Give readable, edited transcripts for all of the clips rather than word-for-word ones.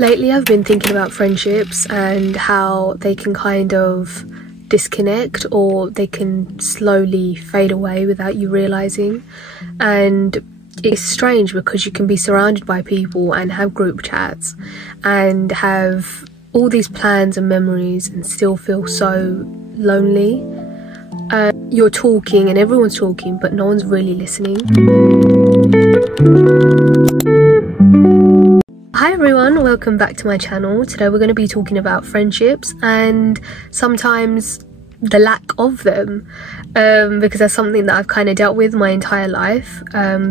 Lately I've been thinking about friendships and how they can kind of disconnect, or they can slowly fade away without you realizing. And it's strange because you can be surrounded by people and have group chats and have all these plans and memories and still feel so lonely. You're talking and everyone's talking, but no one's really listening. Hi everyone, welcome back to my channel. Today we're going to be talking about friendships and sometimes the lack of them, because that's something that I've kind of dealt with my entire life,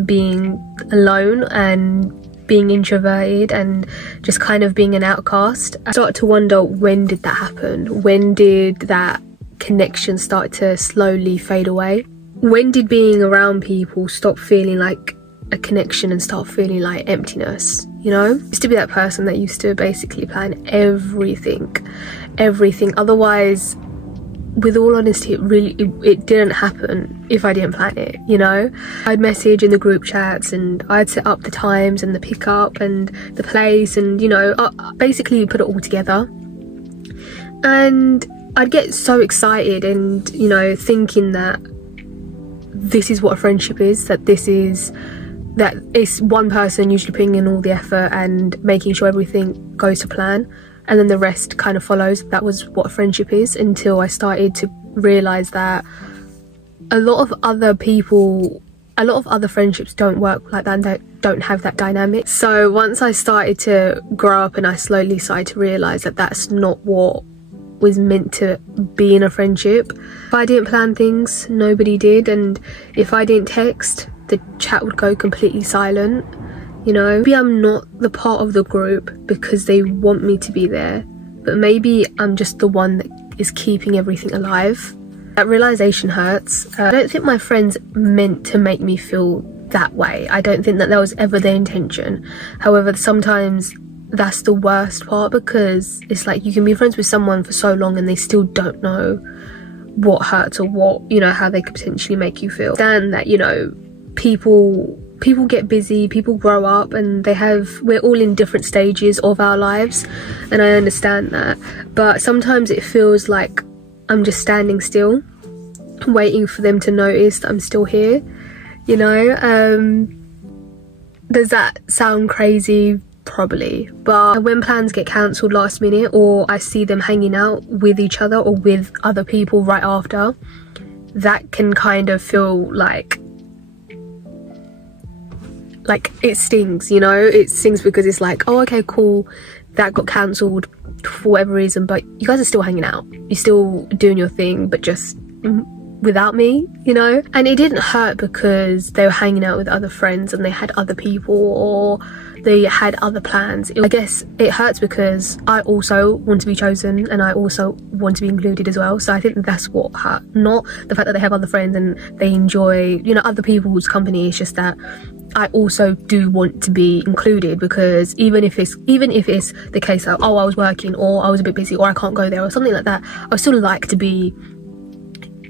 being alone and being introverted and just kind of being an outcast. I started to wonder, when did that happen? When did that connection start to slowly fade away? When did being around people stop feeling like a connection and start feeling like emptiness? You know, I used to be that person that used to basically plan everything. Otherwise, with all honesty, it didn't happen if I didn't plan it, you know. I'd message in the group chats and I'd set up the times and the pickup and the place, and you know, basically put it all together. And I'd get so excited and, you know, thinking that this is what a friendship is, that it's one person usually putting in all the effort and making sure everything goes to plan, and then the rest kind of follows. That was what a friendship is, until I started to realize that a lot of other friendships don't work like that and they don't have that dynamic. So once I started to grow up and I slowly started to realize that that's not what was meant to be in a friendship. If I didn't plan things, nobody did, and if I didn't text, the chat would go completely silent. You know, maybe I'm not the part of the group because they want me to be there, but maybe I'm just the one that is keeping everything alive. That realization hurts. I don't think my friends meant to make me feel that way. I don't think that was ever their intention. However, sometimes that's the worst part, because it's like you can be friends with someone for so long and they still don't know what hurts or what, you know, how they could potentially make you feel. Understand that, you know, people get busy, people grow up, and we're all in different stages of our lives, and I understand that. But sometimes it feels like I'm just standing still waiting for them to notice that I'm still here, you know. Does that sound crazy? Probably. But when plans get cancelled last minute, or I see them hanging out with each other or with other people right after, that can kind of feel like it stings, you know. It stings because it's like, oh, okay, cool, that got cancelled for whatever reason, but you guys are still hanging out, you're still doing your thing, but just without me, you know. And it didn't hurt because they were hanging out with other friends and they had other people, or they had other plans. I guess it hurts because I also want to be chosen and I also want to be included as well. So I think that's what hurt, not the fact that they have other friends and they enjoy, you know, other people's company. It's just that I also do want to be included, because even if it's the case that, oh, I was working, or I was a bit busy, or I can't go there, or something like that, I would still like to be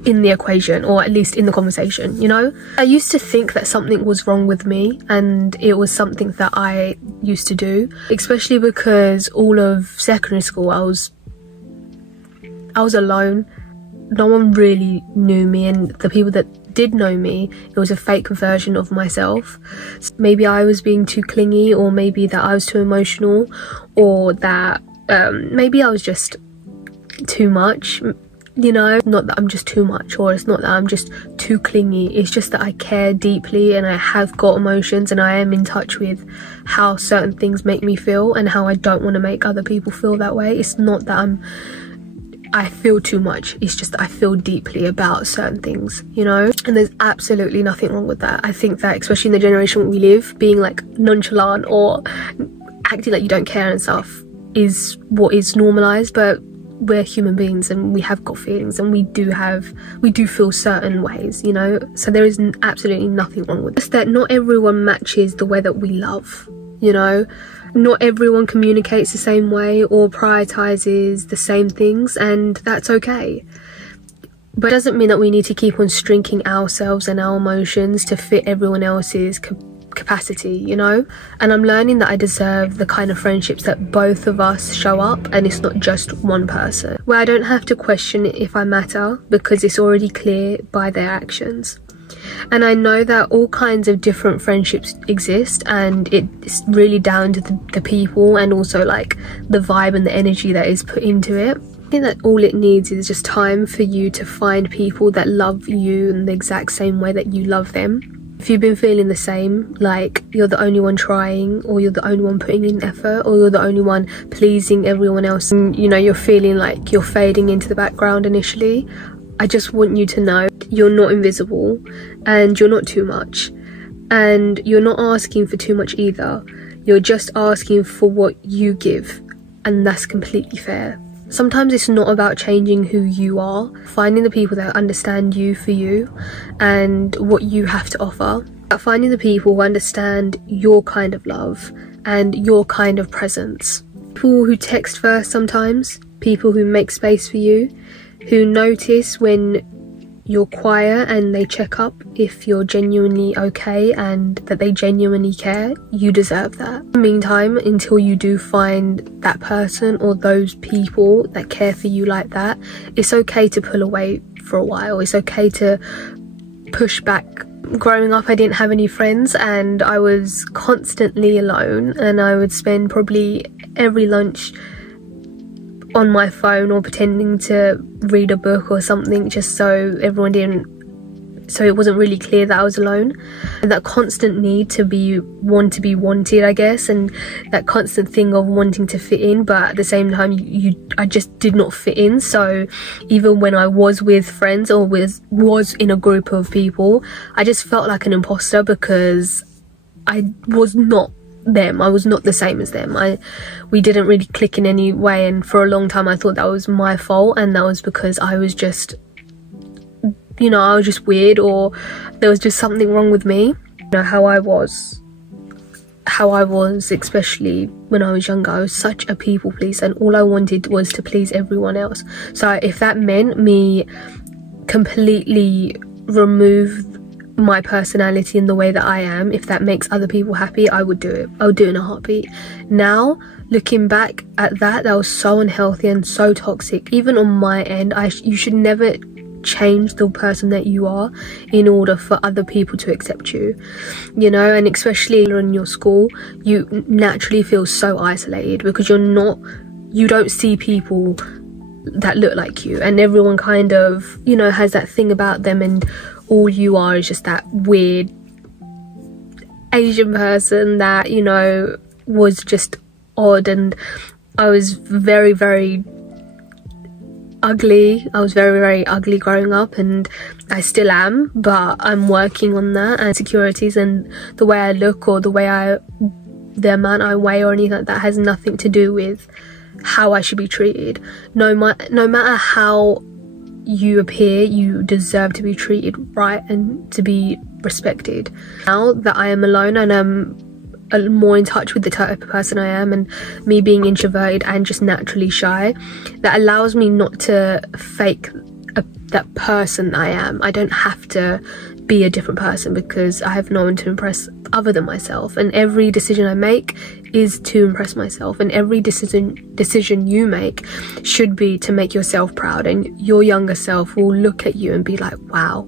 in the equation, or at least in the conversation, you know. I used to think that something was wrong with me, and it was something that I used to do, especially because all of secondary school I was alone. No one really knew me, and the people that did know me, it was a fake version of myself. Maybe I was being too clingy, or maybe that I was too emotional, or that maybe I was just too much. You know, not that I'm just too much, or it's not that I'm just too clingy, it's just that I care deeply and I have got emotions, and I am in touch with how certain things make me feel and how I don't want to make other people feel that way. It's not that I feel too much, it's just that I feel deeply about certain things, you know. And there's absolutely nothing wrong with that. I think that, especially in the generation we live, being like nonchalant or acting like you don't care and stuff is what is normalized. But we're human beings and we have got feelings, and we do feel certain ways, you know. So there is absolutely nothing wrong with it. It's that not everyone matches the way that we love, you know. Not everyone communicates the same way or prioritizes the same things, and that's okay. But it doesn't mean that we need to keep on shrinking ourselves and our emotions to fit everyone else's capacity, you know. And I'm learning that I deserve the kind of friendships that both of us show up, and it's not just one person, where I don't have to question if I matter because it's already clear by their actions. And I know that all kinds of different friendships exist, and it's really down to the people and also like the vibe and the energy that is put into it. I think that all it needs is just time for you to find people that love you in the exact same way that you love them. If you've been feeling the same, like you're the only one trying, or you're the only one putting in effort, or you're the only one pleasing everyone else, and you know, you're feeling like you're fading into the background initially, I just want you to know you're not invisible, and you're not too much, and you're not asking for too much either. You're just asking for what you give, and that's completely fair. Sometimes it's not about changing who you are, finding the people that understand you for you and what you have to offer. Finding the people who understand your kind of love and your kind of presence. People who text first sometimes, people who make space for you, who notice when you're quiet and they check up if you're genuinely okay and that they genuinely care. You deserve that. In the meantime, until you do find that person or those people that care for you like that, it's okay to pull away for a while. It's okay to push back. Growing up, I didn't have any friends and I was constantly alone, and I would spend probably every lunch on my phone or pretending to read a book or something, just so it wasn't really clear that I was alone. And that constant need to be wanted, I guess, and that constant thing of wanting to fit in, but at the same time I just did not fit in. So even when I was with friends or was in a group of people, I just felt like an imposter because I was not them. I was not the same as them. We didn't really click in any way, and for a long time I thought that was my fault, and that was because I was just, you know, I was just weird, or there was just something wrong with me. You know, how I was especially when I was younger, I was such a people pleaser, and all I wanted was to please everyone else. So if that meant me completely remove my personality in the way that I am, if that makes other people happy, I would do it. I would do it in a heartbeat. Now, looking back at that was so unhealthy and so toxic. Even on my end, you should never change the person that you are in order for other people to accept you, you know. And especially in your school, you naturally feel so isolated because you don't see people that look like you, and everyone kind of, you know, has that thing about them, and all you are is just that weird Asian person that, you know, was just odd. And I was very, very ugly. I was very, very ugly growing up, and I still am, but I'm working on that. And insecurities and the way I look or the amount I weigh or anything like that has nothing to do with how I should be treated. No matter how you appear, you deserve to be treated right and to be respected. Now that I am alone and I'm more in touch with the type of person I am, and me being introverted and just naturally shy, that allows me not to fake that person I am. I don't have to be a different person because I have no one to impress other than myself, and every decision I make is to impress myself, and every decision you make should be to make yourself proud, and your younger self will look at you and be like, wow,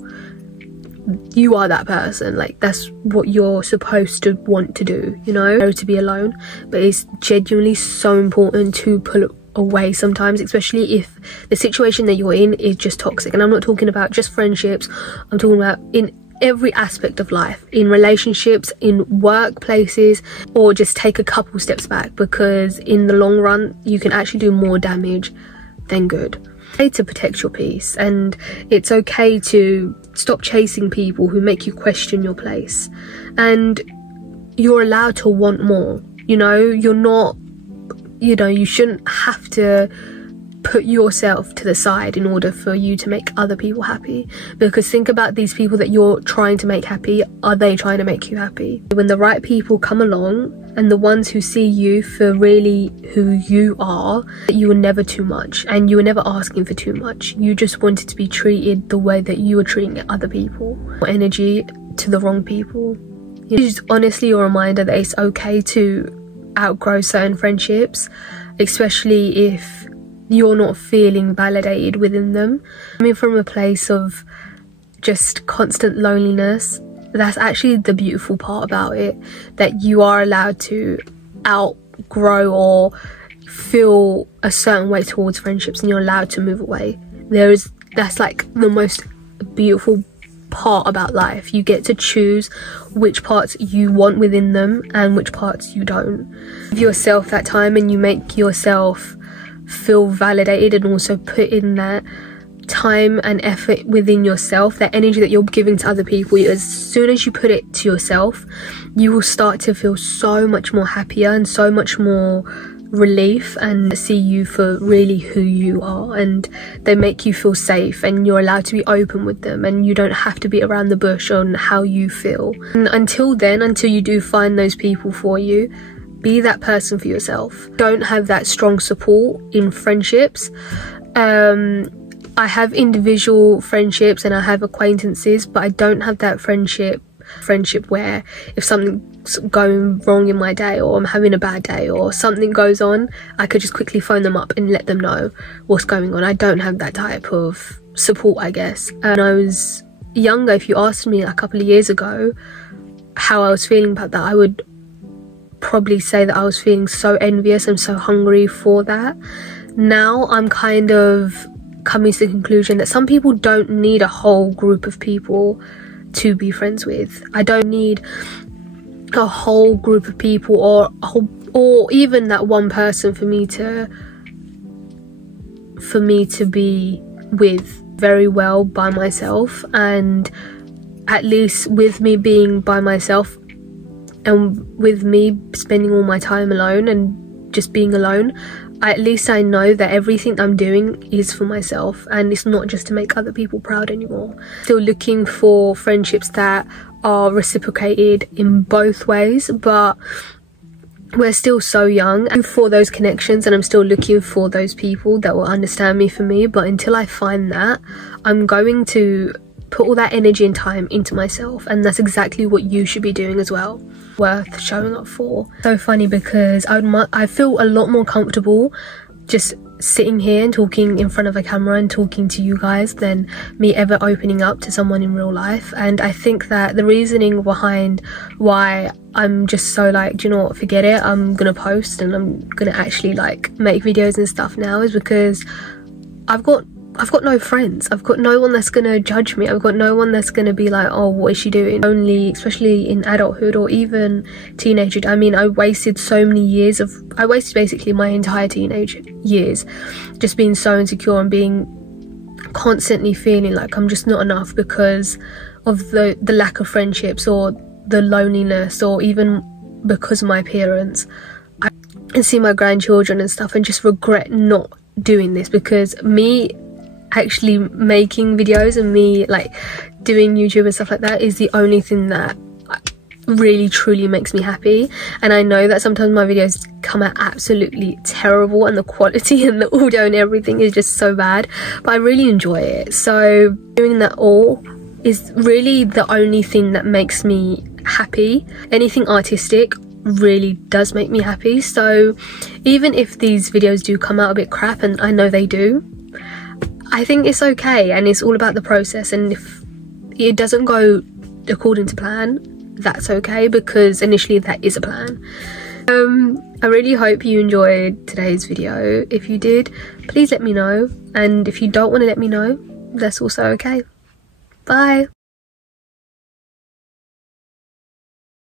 you are that person. Like, that's what you're supposed to want to do, you know, to be alone. But it's genuinely so important to pull away sometimes, especially if the situation that you're in is just toxic. And I'm not talking about just friendships, I'm talking about in every aspect of life, in relationships, in workplaces, or just take a couple steps back, because in the long run you can actually do more damage than good. It's okay to protect your peace, and it's okay to stop chasing people who make you question your place, and you're allowed to want more. You know, you shouldn't have to put yourself to the side in order for you to make other people happy, because think about these people that you're trying to make happy. Are they trying to make you happy? When the right people come along, and the ones who see you for really who you are, you were never too much, and you were never asking for too much. You just wanted to be treated the way that you were treating other people. Energy to the wrong people. It's honestly a reminder that it's okay to outgrow certain friendships, especially if you're not feeling validated within them. Coming from a place of just constant loneliness, that's actually the beautiful part about it, that you are allowed to outgrow or feel a certain way towards friendships, and you're allowed to move away. That's like the most beautiful part about life. You get to choose which parts you want within them and which parts you don't. Give yourself that time, and you make yourself feel validated, and also put in that time and effort within yourself, that energy that you're giving to other people. As soon as you put it to yourself, you will start to feel so much more happier and so much more relief, and see you for really who you are, and they make you feel safe, and you're allowed to be open with them, and you don't have to be around the bush on how you feel. And until then, until you do find those people for you, be that person for yourself. Don't have that strong support in friendships. I have individual friendships and I have acquaintances, but I don't have that friendship where if something's going wrong in my day, or I'm having a bad day, or something goes on, I could just quickly phone them up and let them know what's going on. I don't have that type of support, I guess. When I was younger, if you asked me a couple of years ago how I was feeling about that, I would probably say that I was feeling so envious and so hungry for that. Now I'm kind of coming to the conclusion that some people don't need a whole group of people to be friends with. I don't need a whole group of people, or even that one person for me to be with very well by myself. And at least with me being by myself, and with me spending all my time alone and just being alone, at least I know that everything I'm doing is for myself, and it's not just to make other people proud anymore. Still looking for friendships that are reciprocated in both ways, but we're still so young and for those connections, and I'm still looking for those people that will understand me for me. But until I find that, I'm going to put all that energy and time into myself, and that's exactly what you should be doing as well. Worth showing up for. So funny, because I feel a lot more comfortable just sitting here and talking in front of a camera and talking to you guys than me ever opening up to someone in real life. And I think that the reasoning behind why I'm just so like, do you know what, forget it, I'm gonna post and I'm gonna actually like make videos and stuff now, is because I've got no friends. I've got no one that's gonna judge me. I've got no one that's gonna be like, oh, what is she doing? Only, especially in adulthood or even teenagehood. I mean, I wasted basically my entire teenage years just being so insecure and being constantly feeling like I'm just not enough because of the lack of friendships, or the loneliness, or even because of my appearance. I can see my grandchildren and stuff and just regret not doing this, because me actually making videos and me like doing YouTube and stuff like that is the only thing that really truly makes me happy. And I know that sometimes my videos come out absolutely terrible, and the quality and the audio and everything is just so bad, but I really enjoy it. So doing that all is really the only thing that makes me happy. Anything artistic really does make me happy. So even if these videos do come out a bit crap, and I know they do, I think it's okay, and it's all about the process. And if it doesn't go according to plan, that's okay, because initially that is a plan. I really hope you enjoyed today's video. If you did, please let me know, and if you don't want to let me know, that's also okay. Bye.